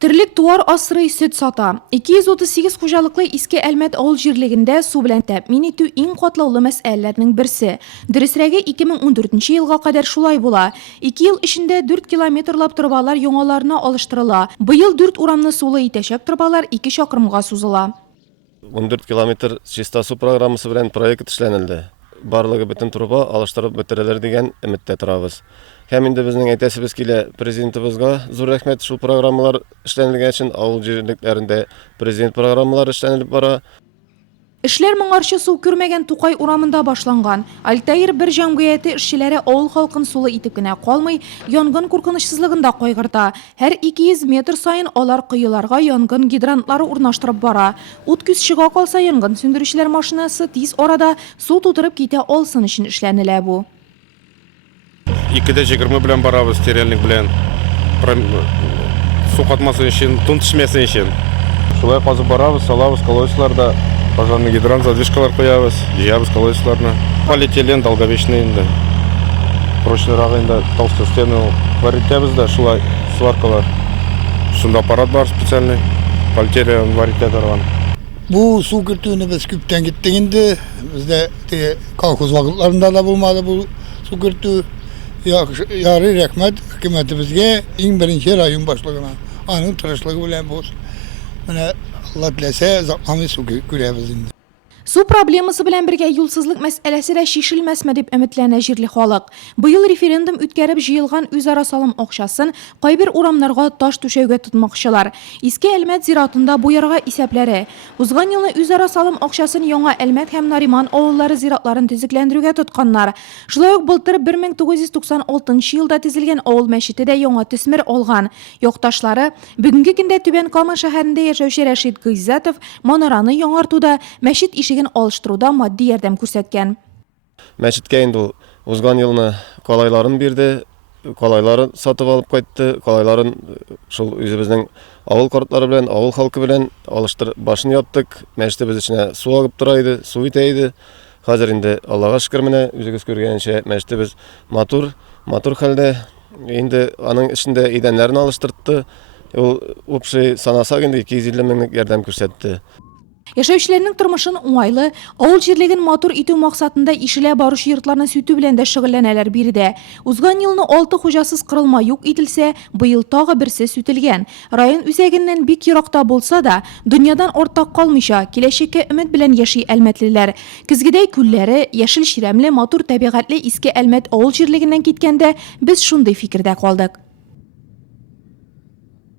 Tirillik tuvar asrı süt sata. 238 xo'jalikli Iski Elmet avul jirliginde su bilan ta'min etүү eng qatlovli masalalarning birisi. Dirisragi 2014-yilga qadar shulay bo'la. 2 yil ishinde 4 kilometrlab turbalar yo'nalarini olishtirila. Bu yil 4 uramni suvli yetashak turbalar 2 chaqirimga suzila. 14 kilometr чиста су программасы белән проект эшләнелде. Барлыгы бөтен турба алыштырып бетерелер дигән өметтә торабыз. Һәм инде безнең әйтәсебез килә президентыбызга зур рәхмәт шул программалар эшләнелгән өчен авыл җирлекләрендә президент программалары эшләнеп бара. Эшләр моңарчы су күрмәгән Тукай урамында башланган. Альтаир бер җәмгыяте эшчеләре авыл халкын сулы итеп кенә калмый, янгын куркынычсызлыгында кайгырта. Һәр 200 метр сайын алар кыюларга янгын гидрантлары урнаштырып бара. Ут күсчегә калса янгын сүндерүчеләр машинасы тиз арада су тутырып китә алсын өчен эшләнелә бу. 2:20 белән барабыз, терелник белән. Су катмасын өчен, тун төшмәсен өчен. Шулай казып барабыз, салабыз колодецларда. Пожарный гидрант задвижкалар куябыз, җыябыз колодецларны. Полиэтилен долговечный инде. Прочныйрак инде толстой стену варитәбез дә шулай сваркалар. Шунда аппарат бар специальный. Полиэтилен варитә торган. Bu su kürtüğünü biz küpten gittik indi. Bizde kolxoz vakıtlarında da bulmadı bu su kürtüğü. Yarı rahmet hükümetimizge en birinci rayın başlığına. Anın tıraşlığı bilen bu. Allah dilese zaklamı su küremiz indi. Су проблемасы белән бергә юлсызлык мәсьәләсе дә шишелмәсме дип өметләнә җирле халык. Быел референдум үткәреп җыелган үзара салым акчасын кайбер урамнарга таш түшәүгә тотмакчылар. Иске Әлмәт зиратында буярга исәпләре. Узган елны үзара салым акчасын яңа Әлмәт һәм Нариман авыллары зиратларын төзекләндерүгә тотканнар. Шулай ук былтыр 1996 елда төзелгән авыл мәчете дә яңа төсмер алган. Якташлары бүгенге көндә Түбән Кама шәһәрендә яшәүче Рәшит Гыйззатов манараны яңартуда, мәчет алыштыруда матди ярдәм күрсәткән. Мәчеткә инде узган елны калайларын бирде, калайларын сатып алып кайтты, калайларын шул үзебезнең авыл картлары белән, авыл халкы белән алыштырып башын яптык. Мәчетебез эченә су агып тора иде, су итә иде. Хәзер инде Аллага шөкер менә үзегез күргәнчә мәчетебез матур хәлдә. Инде аның эчендә идәннәрне алыштыртты. Ул общий санасак инде 250 меңлек ярдәм күрсәтте. Яшәүчеләрнең тормышын уңайлы, авыл җирлеген матур итү максатында ишелә баручы йортларны сүтү белән дә шөгыльләнәләр биредә. Узган елны 6 хуҗасыз кырылма юк ителсә, быел тагы берсе сүтелгән. Район үзәгеннән бик еракта булса да, дөньядан артта калмыйча, киләчәккә өмет белән яши әлмәтлеләр. Көзгедәй күлләре, яшел ширәмле, матур табигатьле Иске Әлмәт авыл җирлегеннән киткәндә, без шундый фикердә калдык.